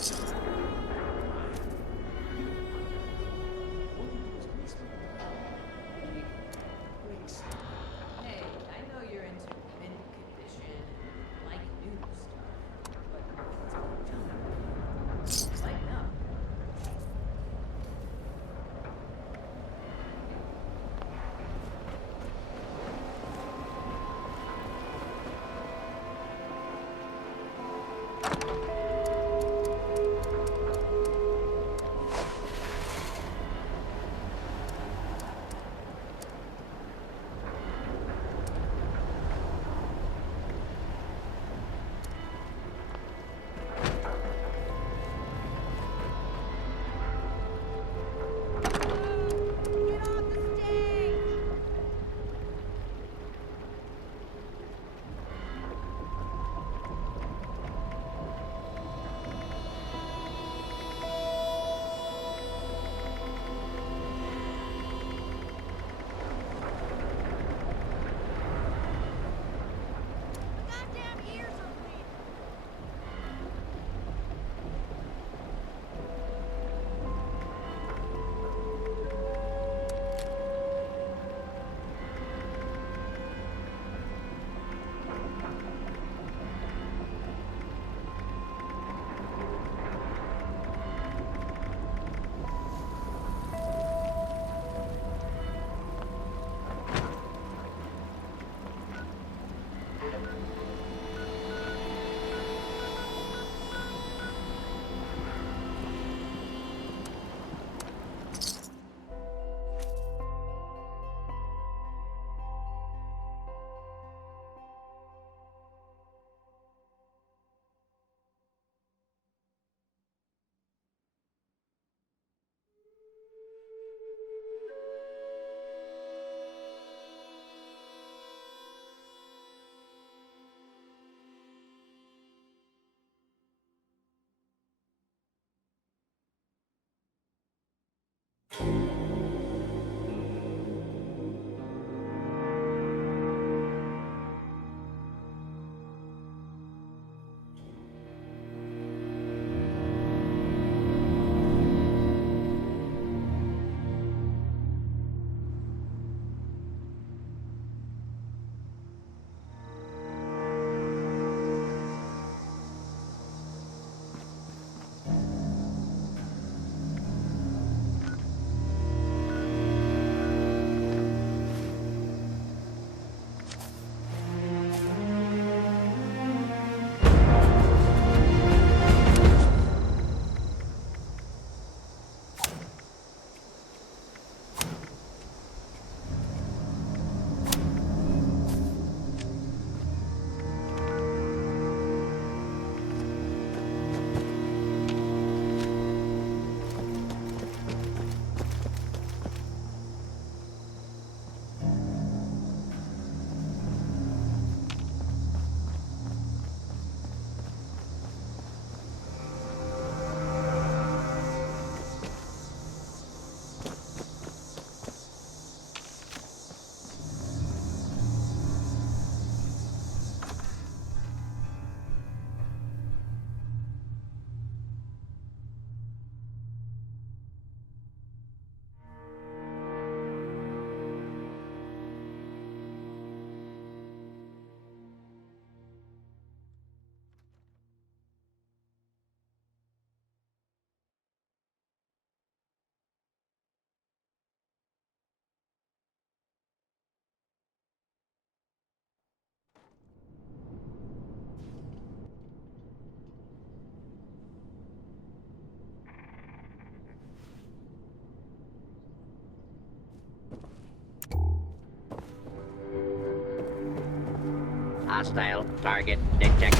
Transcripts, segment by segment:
Hey, I know you're into mint condition and like new stuff, but lighten up. Get off the stage! Goddamn ears are bleeding! Hostile target detected.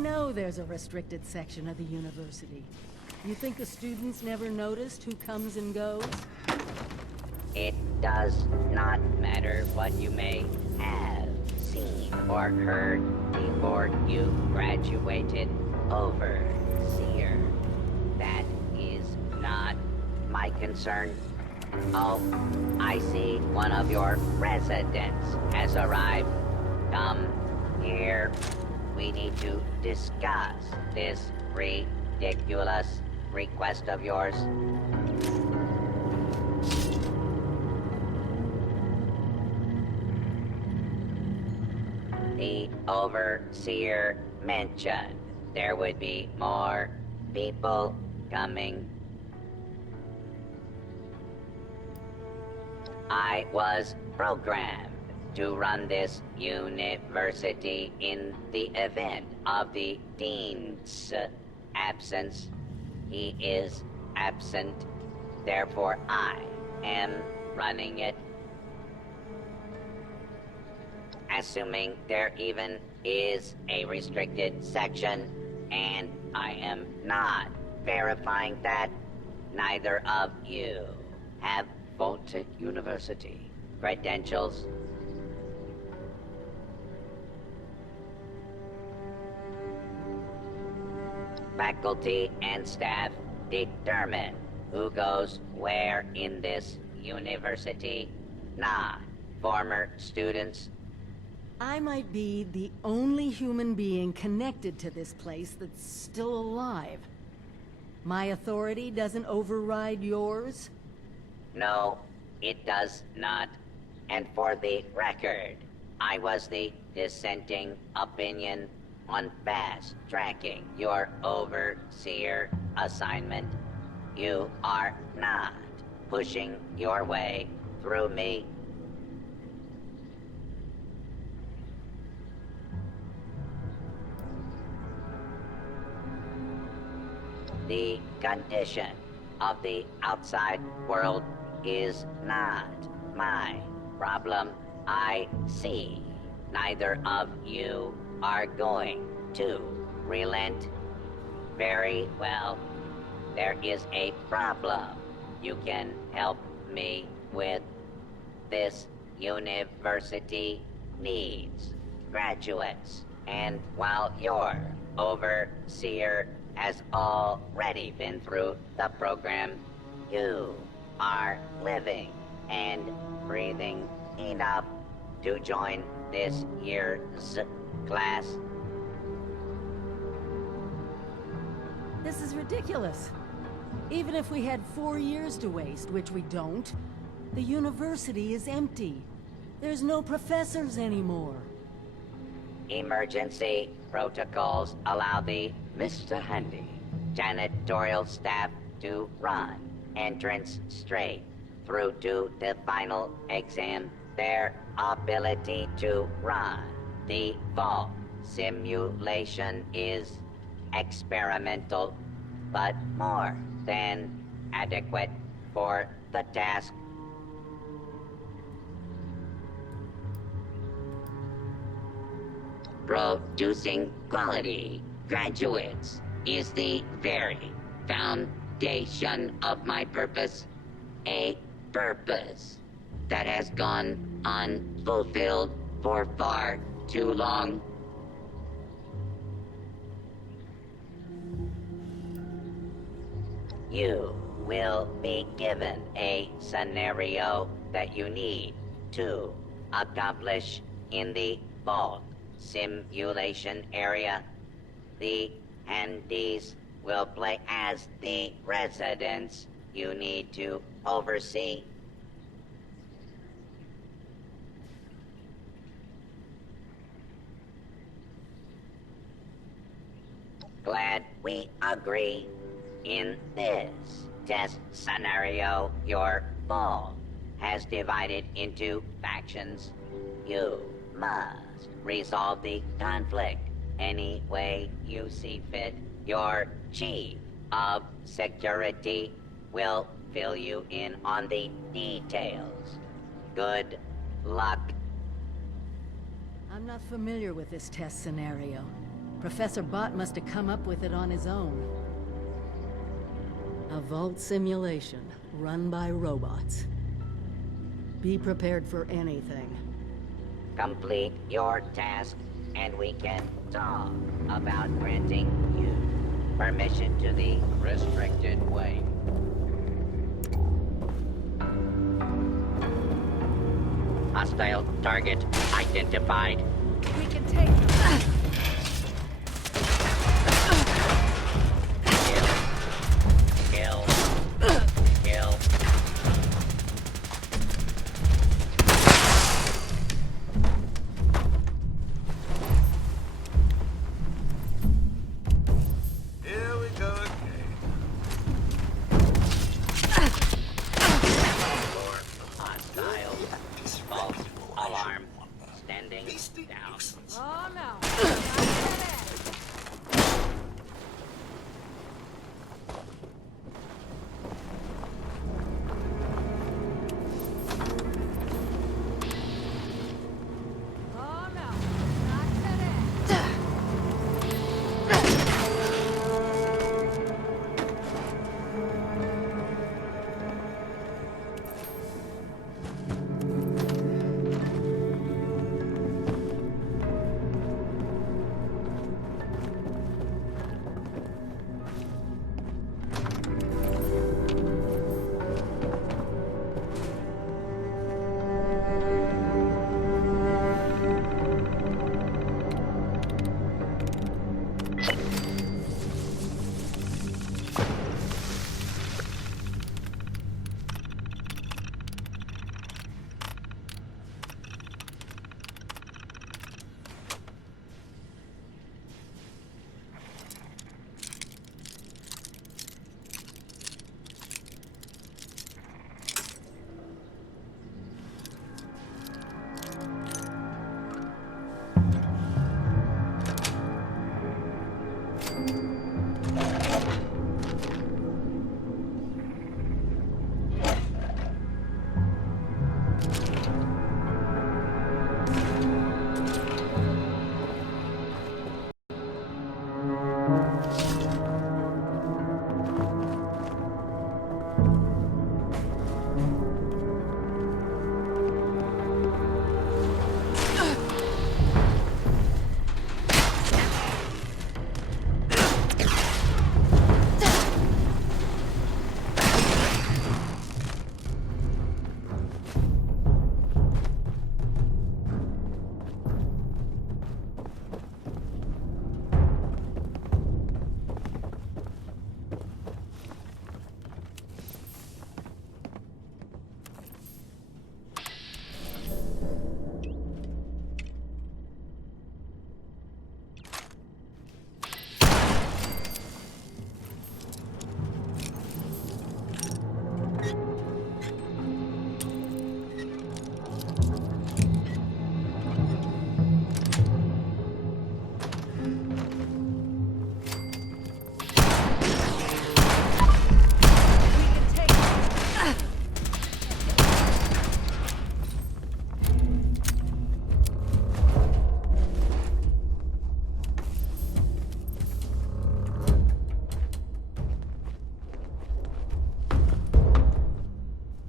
know there's a restricted section of the university. You think the students never noticed who comes and goes? It does not matter what you may have seen or heard before you graduated, Overseer. That is not my concern. Oh, I see one of your residents has arrived. Come here. We need to discuss this ridiculous request of yours. The Overseer mentioned there would be more people coming. I was programmed to run this university in the event of the Dean's absence. He is absent, therefore I am running it. Assuming there even is a restricted section, and I am not verifying that, neither of you have Vault-Tec University credentials. Faculty and staff determine who goes where in this university, not former students. I might be the only human being connected to this place that's still alive. My authority doesn't override yours? No, it does not. And for the record, I was the dissenting opinion on fast-tracking your Overseer assignment. You are not pushing your way through me. The condition of the outside world is not my problem. I see neither of you are going to relent. Very well. There is a problem you can help me with. This university needs graduates, and while your Overseer has already been through the program, you are living and breathing enough to join this year's class. This is ridiculous. Even if we had 4 years to waste, which we don't, the university is empty. There's no professors anymore. Emergency protocols allow the Mr. Handy janitorial staff to run entrance straight through to the final exam. Their ability to run the vault simulation is experimental, but more than adequate for the task. Producing quality graduates is the very foundation of my purpose. A purpose that has gone unfulfilled for far too long. You will be given a scenario that you need to accomplish in the vault simulation area. The handies will play as the residents you need to oversee. Glad we agree. In this test scenario, your vault has divided into factions. You must resolve the conflict any way you see fit. Your chief of security will fill you in on the details. Good luck. I'm not familiar with this test scenario. Professor Bott must have come up with it on his own. A vault simulation, run by robots. Be prepared for anything. Complete your task, and we can talk about granting you permission to the restricted way. Hostile target identified. We can take them. Kill. Kill. Here we go again. Hostile. False alarm. Standing Beastly down. nuisance. Oh no. Not that end. Oh no. Not that end.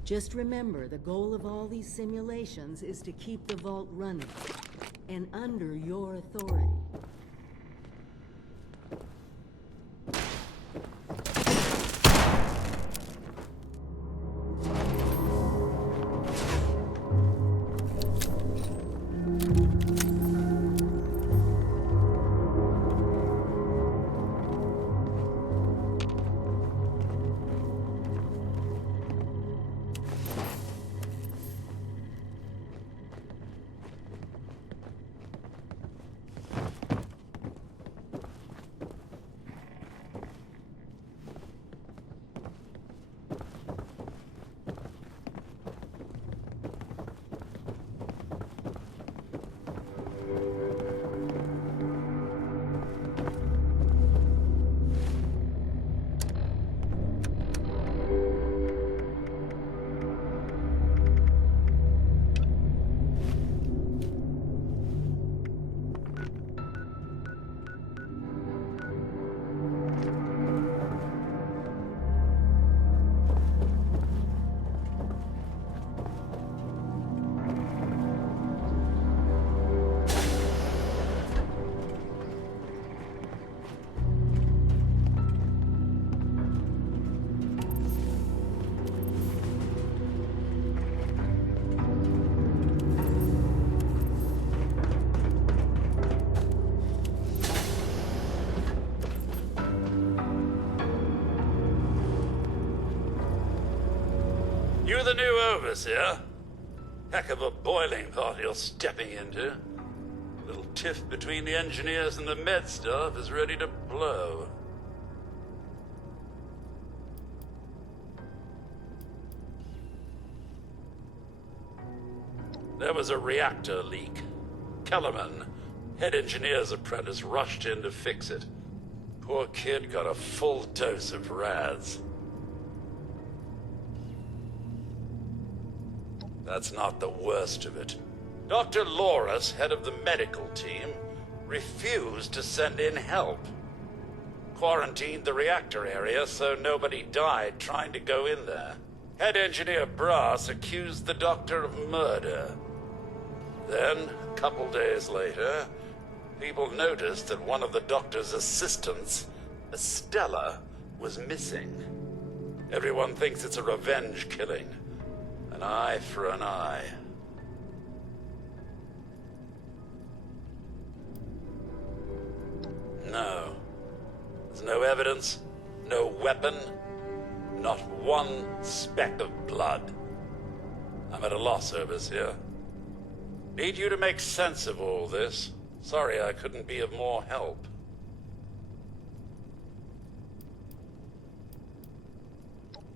Just remember, the goal of all these simulations is to keep the vault running, and under your authority. You the new overseer? Heck of a boiling pot you're stepping into. A little tiff between the engineers and the med staff is ready to blow. There was a reactor leak. Kellerman, head engineer's apprentice, rushed in to fix it. Poor kid got a full dose of RADS. That's not the worst of it. Dr. Loris, head of the medical team, refused to send in help. Quarantined the reactor area so nobody died trying to go in there. Head engineer Brass accused the doctor of murder. Then, a couple days later, people noticed that one of the doctor's assistants, Estella, was missing. Everyone thinks it's a revenge killing. An eye for an eye. No. There's no evidence, no weapon, not one speck of blood. I'm at a loss, Overseer. Need you to make sense of all this. Sorry I couldn't be of more help.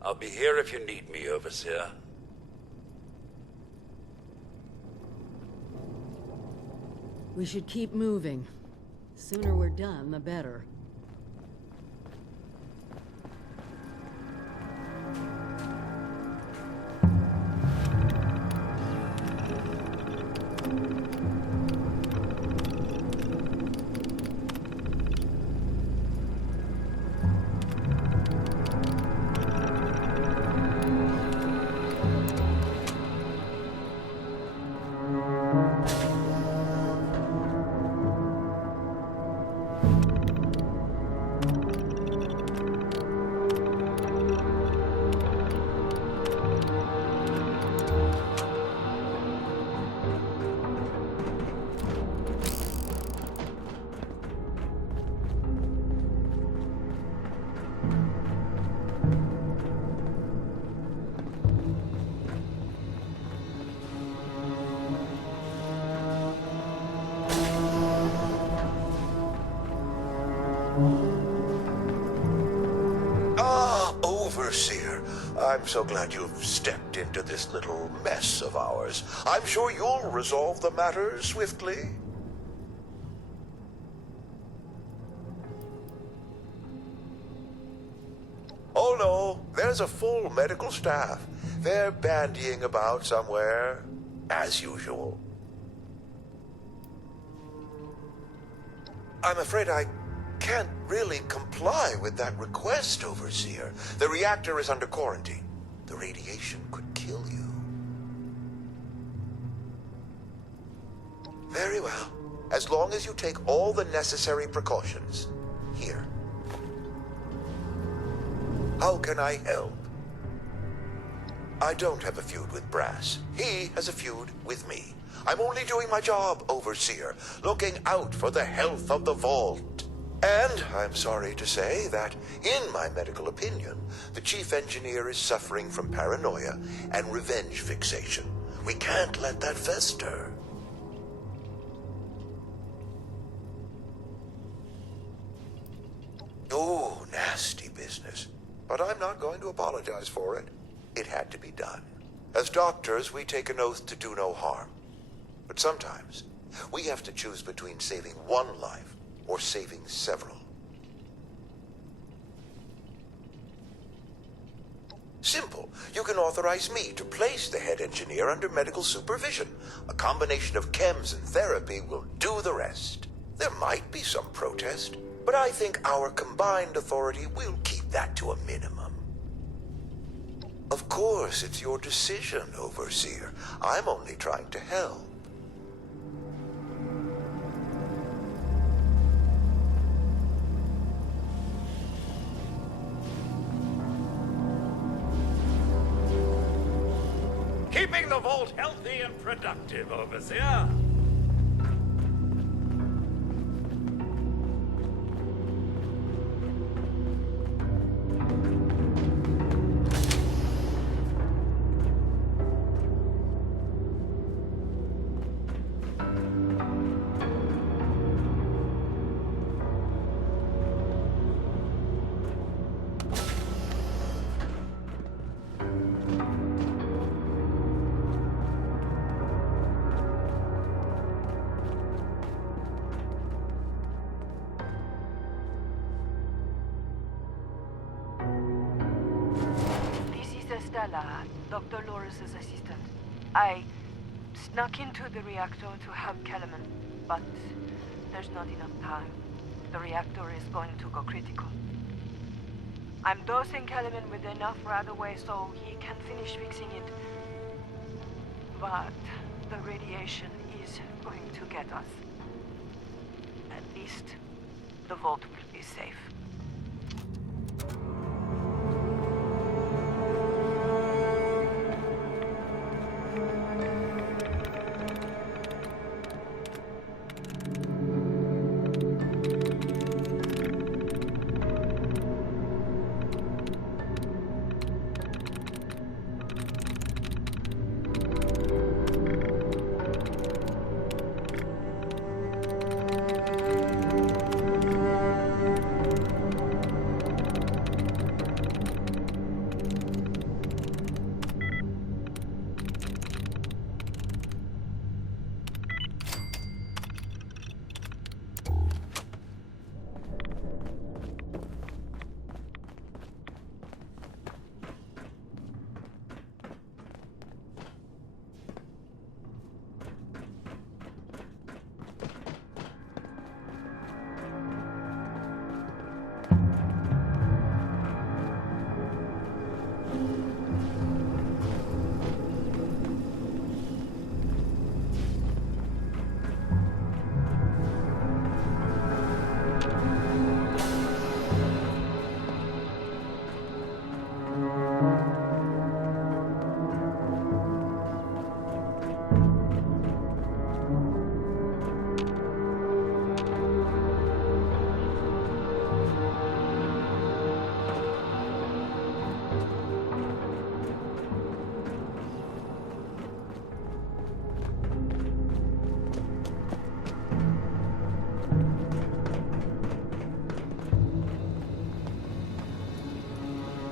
I'll be here if you need me, Overseer. We should keep moving. Sooner we're done, the better. Overseer, I'm so glad you've stepped into this little mess of ours. I'm sure you'll resolve the matter swiftly. Oh no, there's a full medical staff. They're bandying about somewhere, as usual. I'm afraid I can't really comply with that request, Overseer. The reactor is under quarantine. The radiation could kill you. Very well. As long as you take all the necessary precautions. Here. How can I help? I don't have a feud with Brass. He has a feud with me. I'm only doing my job, Overseer, looking out for the health of the vault. And I'm sorry to say that, in my medical opinion, the chief engineer is suffering from paranoia and revenge fixation. We can't let that fester. Oh, nasty business. But I'm not going to apologize for it. It had to be done. As doctors, we take an oath to do no harm. But sometimes, we have to choose between saving one life or saving several. Simple. You can authorize me to place the head engineer under medical supervision. A combination of chems and therapy will do the rest. There might be some protest, but I think our combined authority will keep that to a minimum. Of course, it's your decision, Overseer. I'm only trying to help. Keeping the vault healthy and productive, Overseer. Stella, Dr. Loris's assistant. I snuck into the reactor to help Kellerman, but there's not enough time. The reactor is going to go critical. I'm dosing Kellerman with enough right away so he can finish fixing it. But the radiation is going to get us. At least the vault will be safe.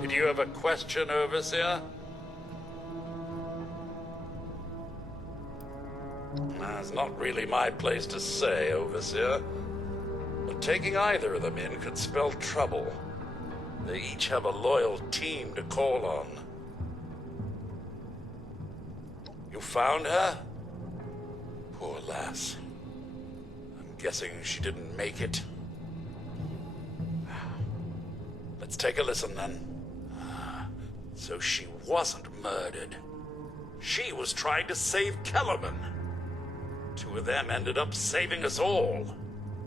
Did you have a question, Overseer? It's not really my place to say, Overseer. But taking either of them in could spell trouble. They each have a loyal team to call on. You found her? Poor lass. I'm guessing she didn't make it. Let's take a listen then. So she wasn't murdered. She was trying to save Kellerman. Two of them ended up saving us all.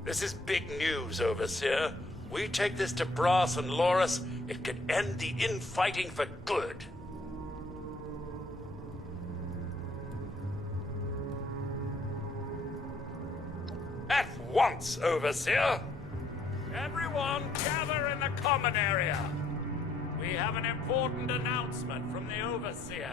This is big news, Overseer. We take this to Brass and Loris, it could end the infighting for good. At once, Overseer! Everyone gather in the common area. We have an important announcement from the Overseer.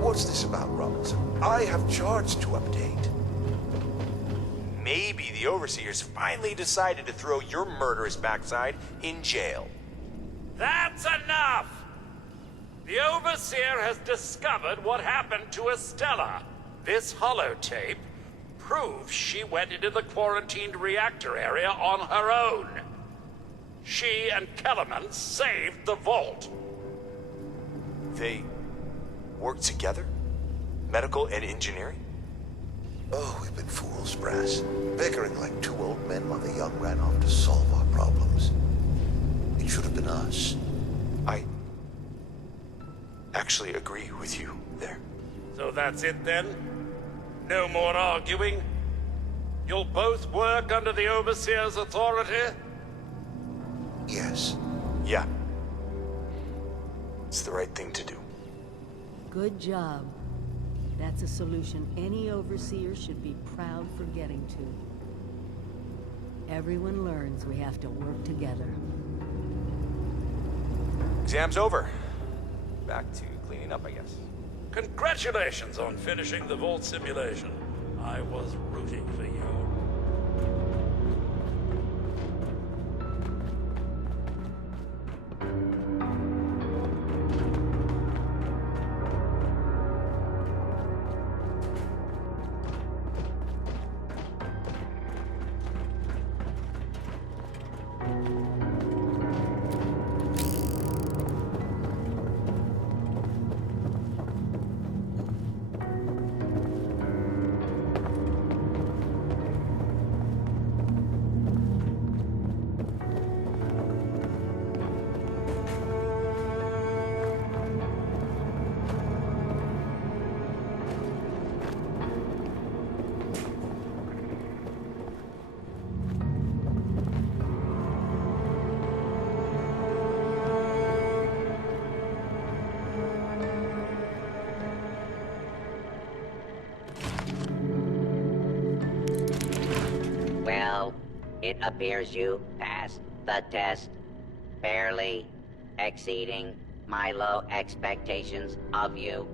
What's this about, Robinson? I have charts to update. Maybe the Overseers finally decided to throw your murderous backside in jail. That's enough! The Overseer has discovered what happened to Estella. This holotape proves she went into the quarantined reactor area on her own. She and Kellerman saved the vault. They work together? Medical and engineering? Oh, we've been fools, Brass. Bickering like two old men while the young ran off to solve our problems. It should have been us. I actually agree with you there. So that's it then? No more arguing? You'll both work under the Overseer's authority? Yes. Yeah. It's the right thing to do. Good job. That's a solution any overseer should be proud for getting to. Everyone learns we have to work together. Exam's over. Back to cleaning up, I guess. Congratulations on finishing the vault simulation. I was rooting for you. appears you passed the test, barely exceeding my low expectations of you.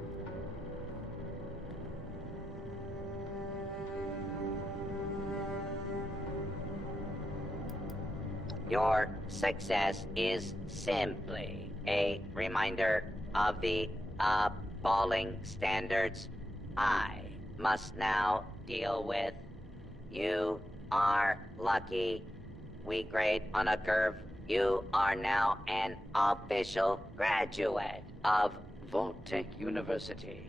Your success is simply a reminder of the appalling standards I must now deal with. You are lucky. We grade on a curve. You are now an official graduate of Voltech University,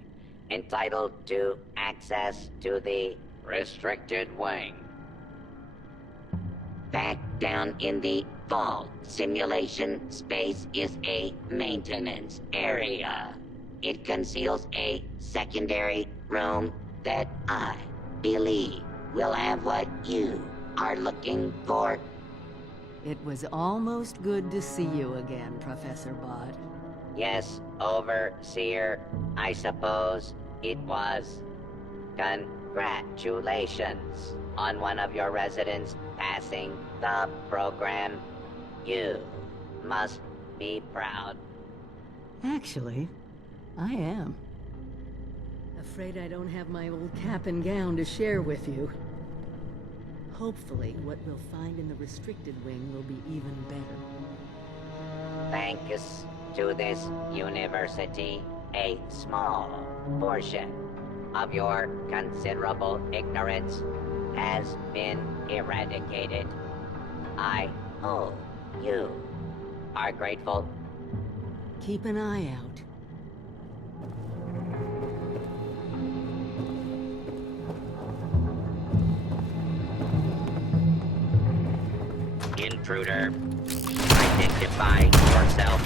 entitled to access to the restricted wing. Back down in the vault, simulation space is a maintenance area. It conceals a secondary room that I believe will have what you are looking for. It was almost good to see you again, Professor Bott. Yes, Overseer, I suppose it was. Congratulations on one of your residents passing the program. You must be proud. Actually, I am. Afraid I don't have my old cap and gown to share with you. Hopefully, what we'll find in the restricted wing will be even better. Thanks to this university, a small portion of your considerable ignorance has been eradicated. I hope you are grateful. Keep an eye out. Intruder, identify yourself.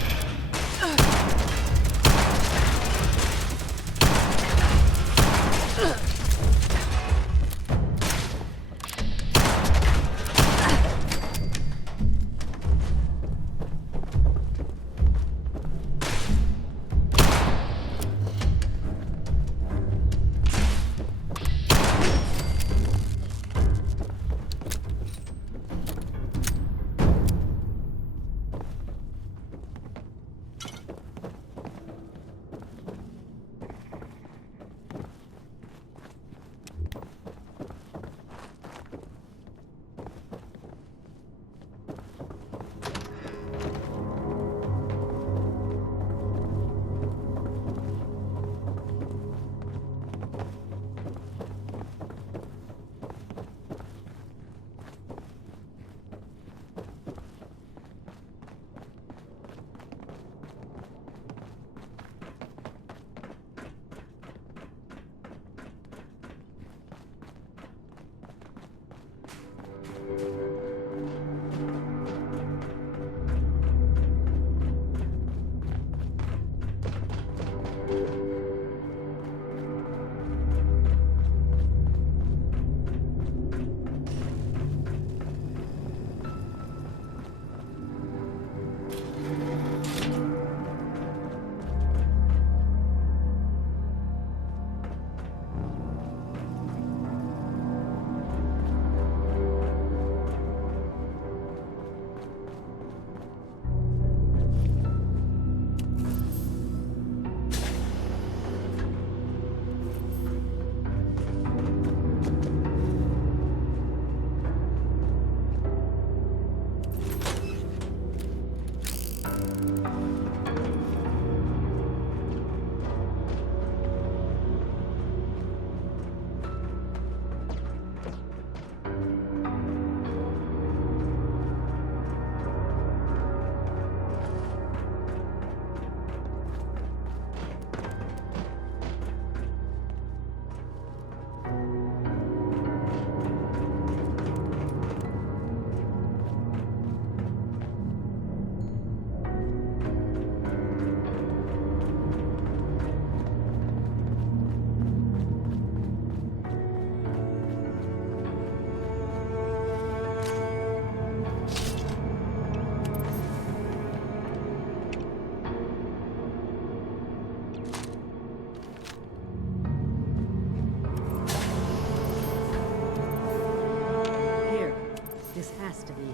idea.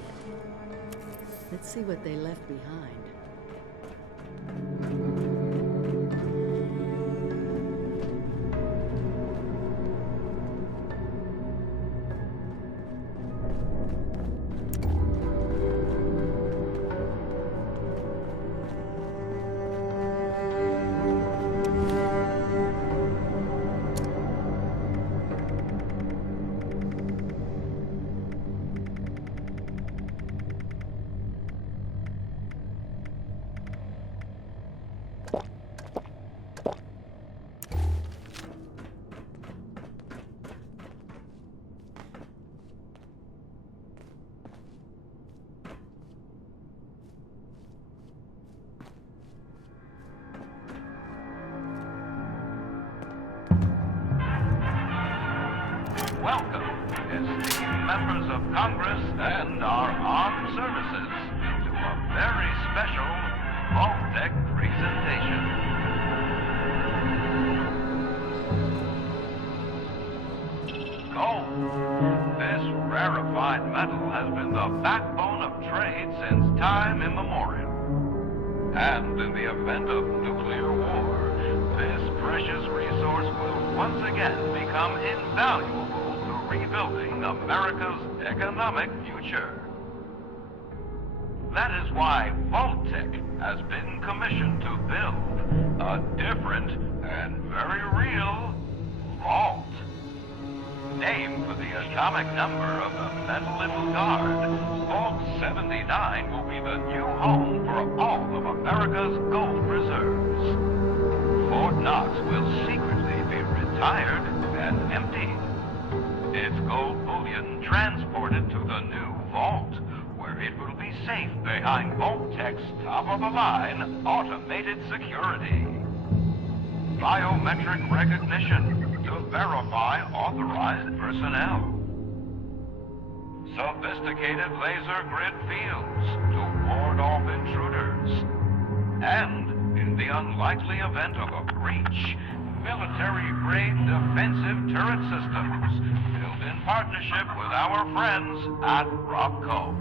Let's see what they left behind. Welcome, esteemed members of Congress and our armed services, to a very special Vault-Tec presentation. Gold. This rarefied metal has been the backbone of trade since time immemorial. And in the event of nuclear war, this precious resource will once again become invaluable to rebuilding America's economic future. That is why Vault-Tec has been commissioned to build a different and very real vault. Named for the atomic number of the metal it will guard, Vault 79 will be the new home for all of America's gold reserves. Fort Knox will secretly be retired and emptied. Its gold bullion transported to the new vault, where it will be safe behind Vault-Tec's top-of-the-line automated security. Biometric recognition to verify authorized personnel. Sophisticated laser grid fields to ward off intruders. And, in the unlikely event of a breach, military-grade defensive turret systems built in partnership with our friends at Robco.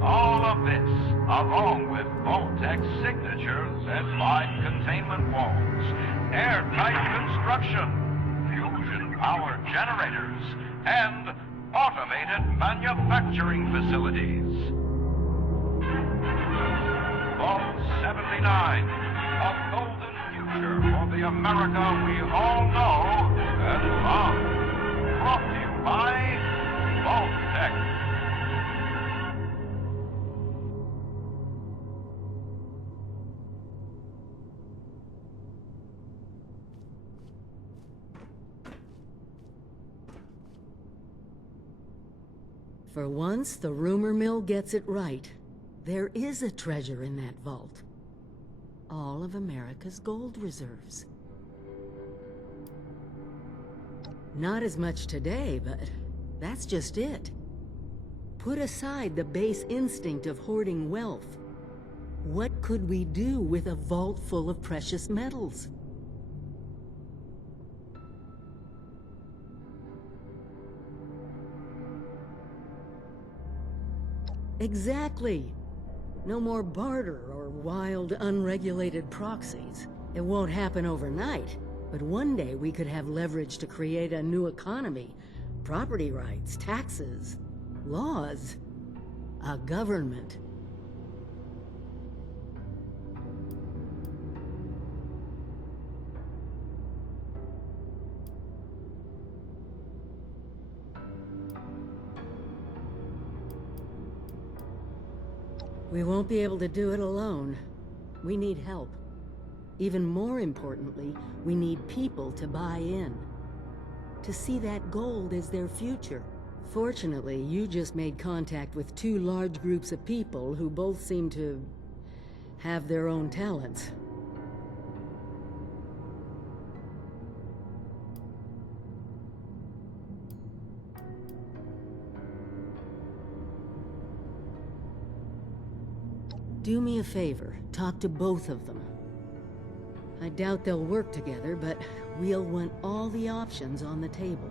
All of this, along with Vault-Tec's signature lead-lined containment walls, airtight construction, fusion-powered generators, and automated manufacturing facilities. Vault 79, a golden future for the America we all know and love. Brought to you by Vault-Tec. For once, the rumor mill gets it right. There is a treasure in that vault. All of America's gold reserves. Not as much today, but that's just it. Put aside the base instinct of hoarding wealth. What could we do with a vault full of precious metals? Exactly. No more barter or wild, unregulated proxies. It won't happen overnight, but one day we could have leverage to create a new economy. Property rights, taxes, laws, a government. We won't be able to do it alone. We need help. Even more importantly, we need people to buy in. To see that gold as their future. Fortunately, you just made contact with two large groups of people who both seem to have their own talents. Do me a favor, talk to both of them. I doubt they'll work together, but we'll want all the options on the table.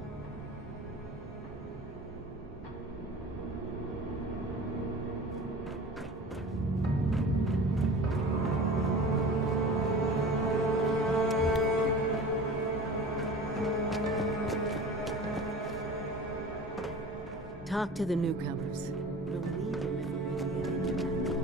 talk to the newcomers. We'll leave them if we can get into that vault.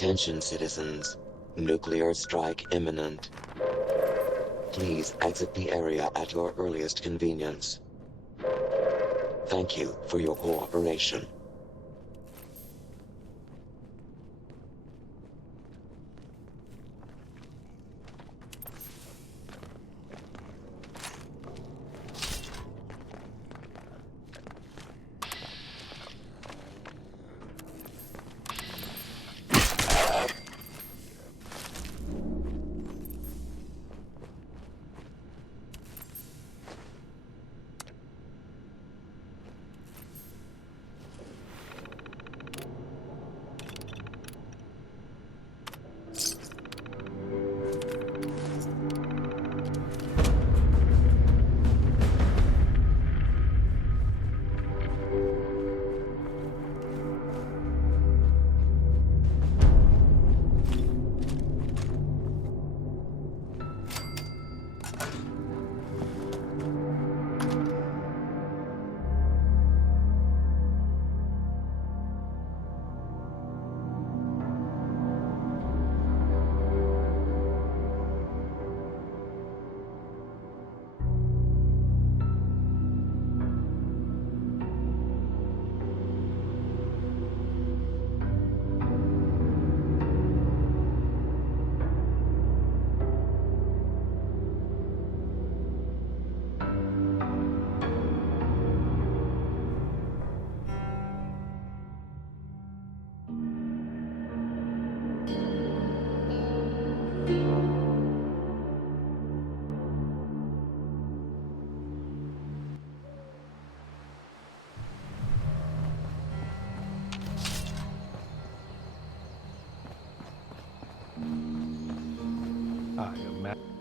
Attention, citizens. Nuclear strike imminent. Please exit the area at your earliest convenience. Thank you for your cooperation.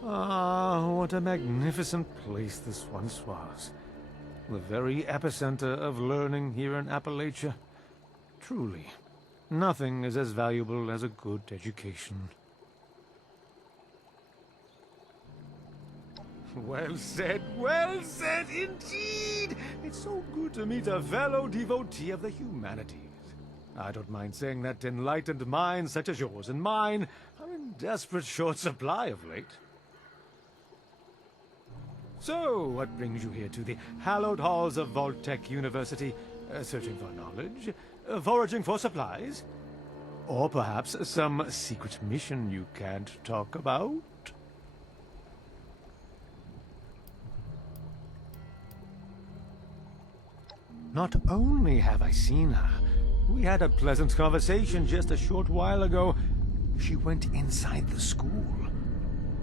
Ah, what a magnificent place this once was. The very epicenter of learning here in Appalachia. Truly, nothing is as valuable as a good education. Well said indeed! It's so good to meet a fellow devotee of the humanities. I don't mind saying that enlightened minds such as yours and mine are in desperate short supply of late. So, what brings you here to the hallowed halls of Vault-Tec University? Searching for knowledge? Foraging for supplies? Or perhaps some secret mission you can't talk about? Not only have I seen her, we had a pleasant conversation just a short while ago. She went inside the school.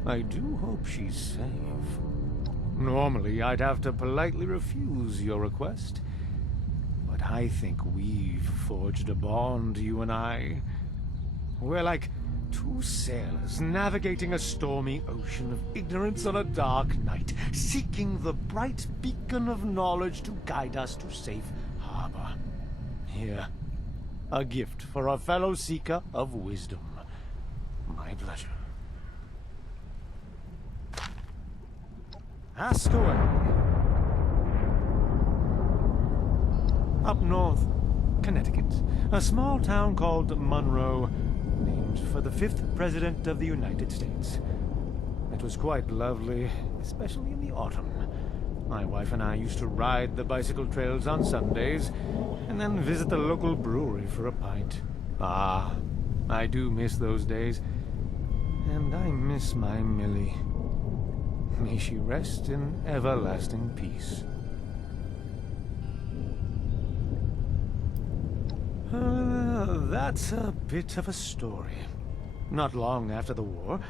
I do hope she's safe. Normally, I'd have to politely refuse your request. But I think we've forged a bond, you and I. We're like two sailors navigating a stormy ocean of ignorance on a dark night, seeking the bright beacon of knowledge to guide us to safe harbor. Here, a gift for a fellow seeker of wisdom. My pleasure. Ask away. Up north, Connecticut, a small town called Monroe, named for the 5th President of the United States. It was quite lovely, especially in the autumn. My wife and I used to ride the bicycle trails on Sundays, and then visit the local brewery for a pint. Ah, I do miss those days, and I miss my Millie. May she rest in everlasting peace. That's a bit of a story. Not long after the war,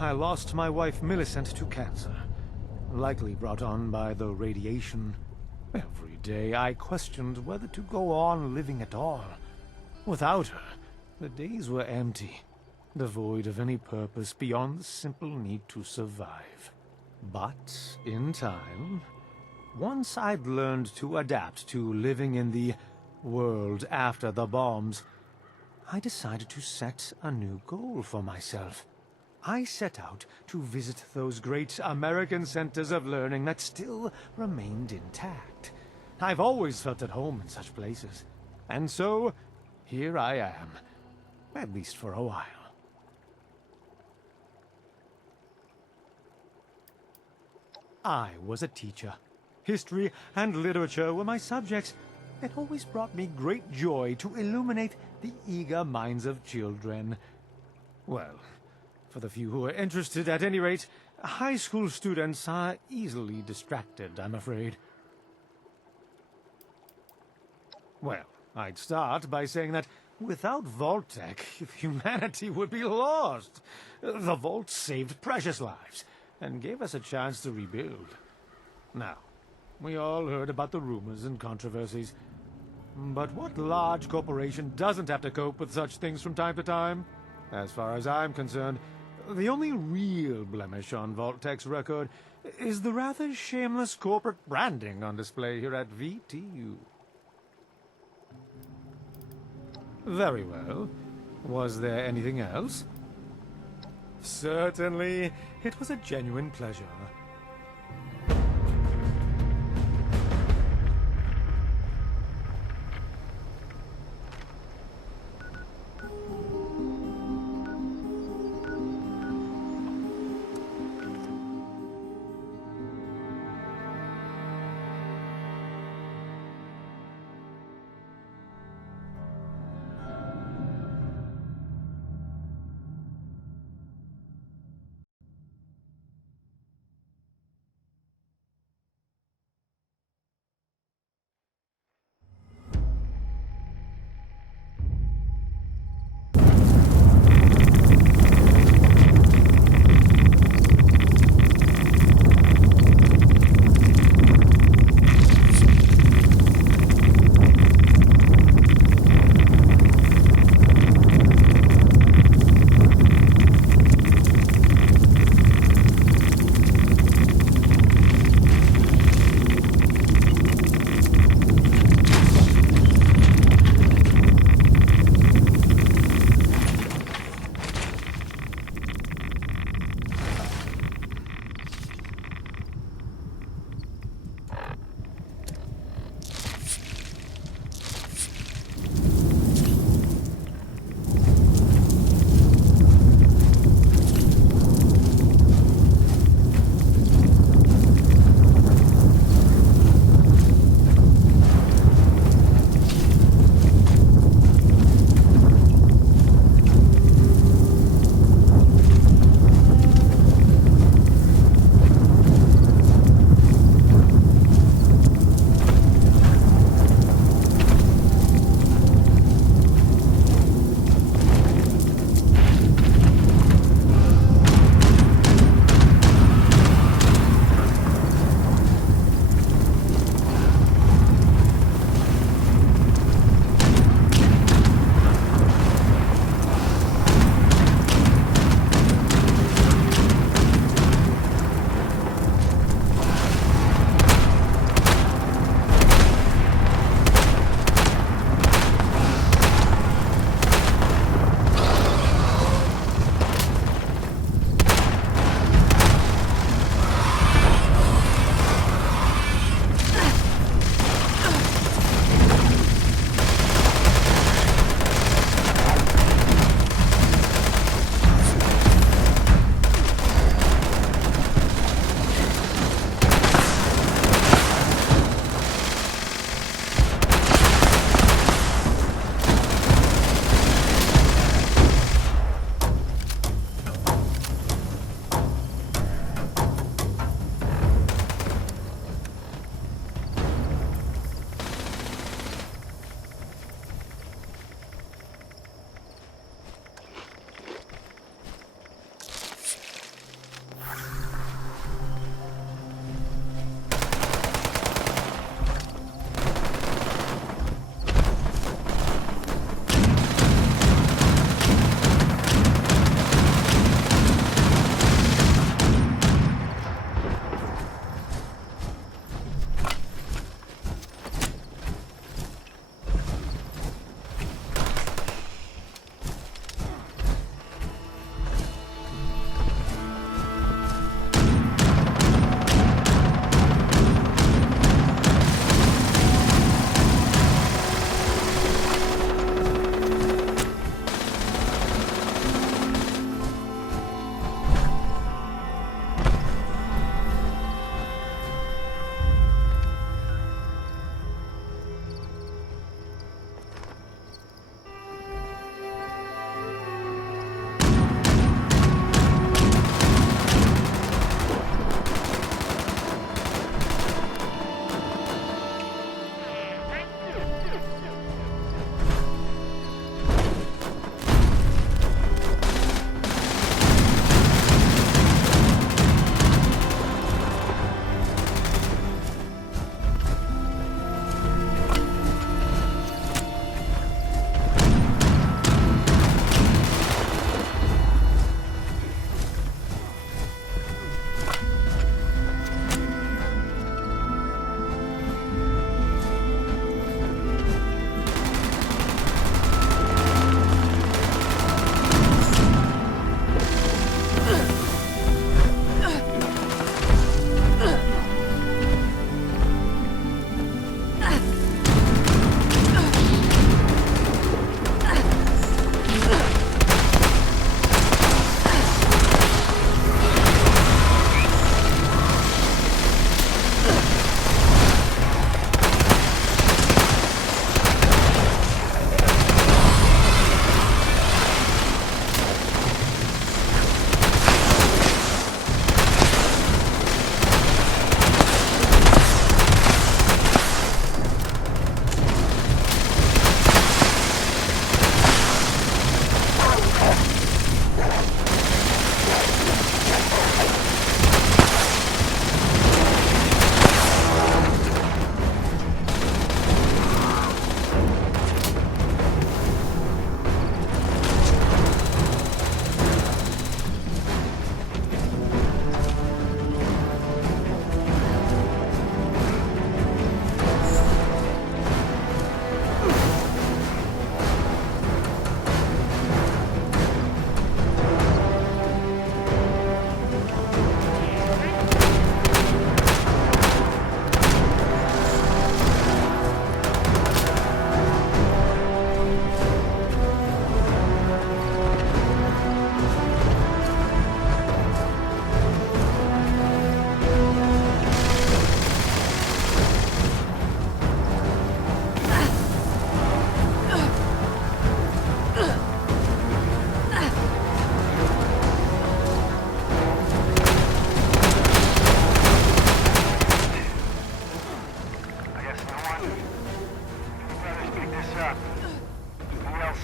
I lost my wife Millicent to cancer, likely brought on by the radiation. Every day I questioned whether to go on living at all. Without her, the days were empty, devoid of any purpose beyond the simple need to survive. But, in time, once I'd learned to adapt to living in the world after the bombs, I decided to set a new goal for myself. I set out to visit those great American centers of learning that still remained intact. I've always felt at home in such places. And so, here I am. At least for a while. I was a teacher. History and literature were my subjects. It always brought me great joy to illuminate the eager minds of children. Well, for the few who are interested at any rate, high school students are easily distracted, I'm afraid. Well, I'd start by saying that without Vault-Tec, humanity would be lost. The Vault saved precious lives and gave us a chance to rebuild. Now, we all heard about the rumors and controversies. But what large corporation doesn't have to cope with such things from time to time? As far as I'm concerned, the only real blemish on Vault-Tec's record is the rather shameless corporate branding on display here at VTU. Very well. Was there anything else? Certainly. It was a genuine pleasure.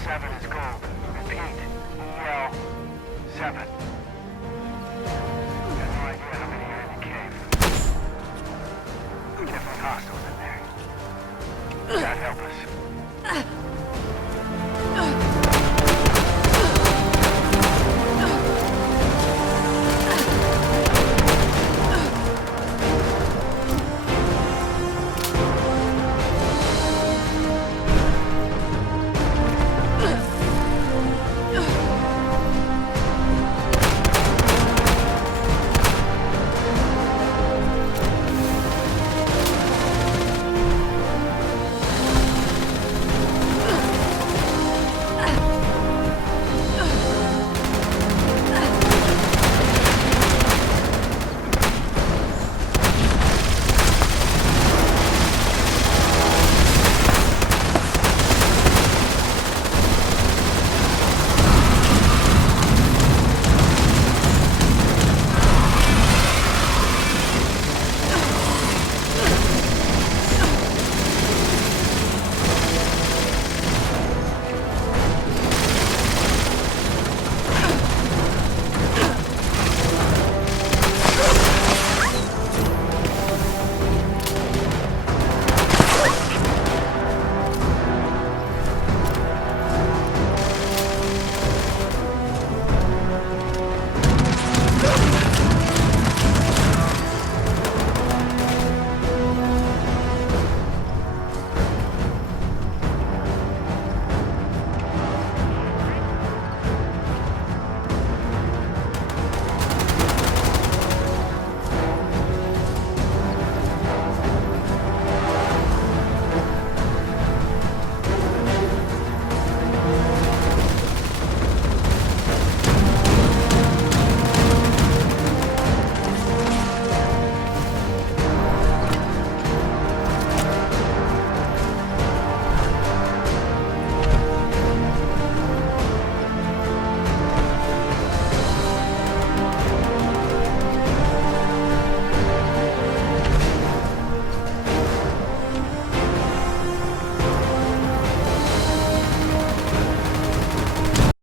7 is gold. Repeat. EL-7. Got no idea how many are in the cave. Definitely hostiles in there. God help us.